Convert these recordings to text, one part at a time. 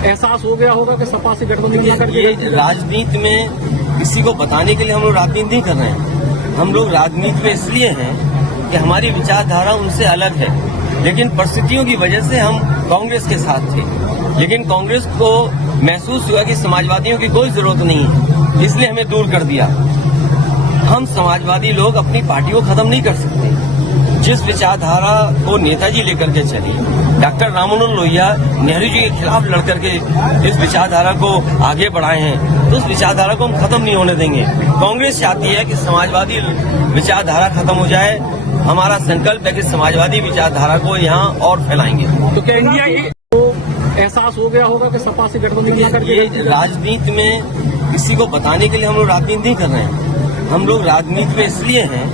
एहसास हो गया होगा कि सपा से गठबंधन न करके ये राजनीति में किसी को बताने के लिए हम लोग राजनीति नहीं कर रहे हैं। हम लोग राजनीति में इसलिए हैं कि हमारी विचारधारा उनसे अलग है, लेकिन परिस्थितियों की वजह से हम कांग्रेस के साथ थे। लेकिन कांग्रेस को महसूस हुआ कि समाजवादियों की कोई जरूरत नहीं है, इसलिए हमें दूर कर दिया। हम समाजवादी लोग अपनी पार्टी को खत्म नहीं कर सकते। जिस विचारधारा को नेताजी लेकर के चले, डॉक्टर राम मनोहर लोहिया नेहरू जी के खिलाफ लड़कर के इस विचारधारा को आगे बढ़ाए हैं, तो उस विचारधारा को हम खत्म नहीं होने देंगे। कांग्रेस चाहती है कि समाजवादी विचारधारा खत्म हो जाए। हमारा संकल्प है कि समाजवादी विचारधारा को यहाँ और फैलाएंगे। तो क्या इंडिया को एहसास हो गया होगा कि सपा से गठबंधन न करके ये राजनीति में किसी को बताने के लिए हम लोग राजनीति नहीं कर रहे हैं। हम लोग राजनीति में इसलिए हैं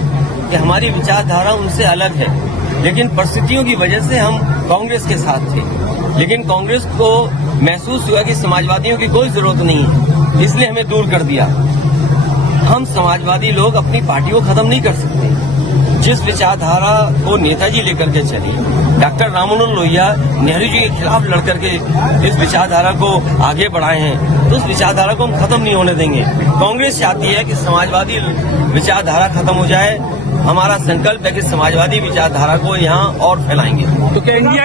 कि हमारी विचारधारा उनसे अलग है, लेकिन परिस्थितियों की वजह से हम कांग्रेस के साथ थे। लेकिन कांग्रेस को महसूस हुआ कि समाजवादियों की कोई जरूरत नहीं है, इसलिए हमें दूर कर दिया। हम समाजवादी लोग अपनी पार्टी को खत्म नहीं कर सकते। जिस विचारधारा को नेताजी लेकर के चले, डॉक्टर राम मनोहर लोहिया नेहरू जी के खिलाफ लड़कर के इस विचारधारा को आगे बढ़ाए हैं, तो उस विचारधारा को हम खत्म नहीं होने देंगे। कांग्रेस चाहती है कि समाजवादी विचारधारा खत्म हो जाए। हमारा संकल्प है कि समाजवादी विचारधारा को यहाँ और फैलाएंगे। तो क्या इंडिया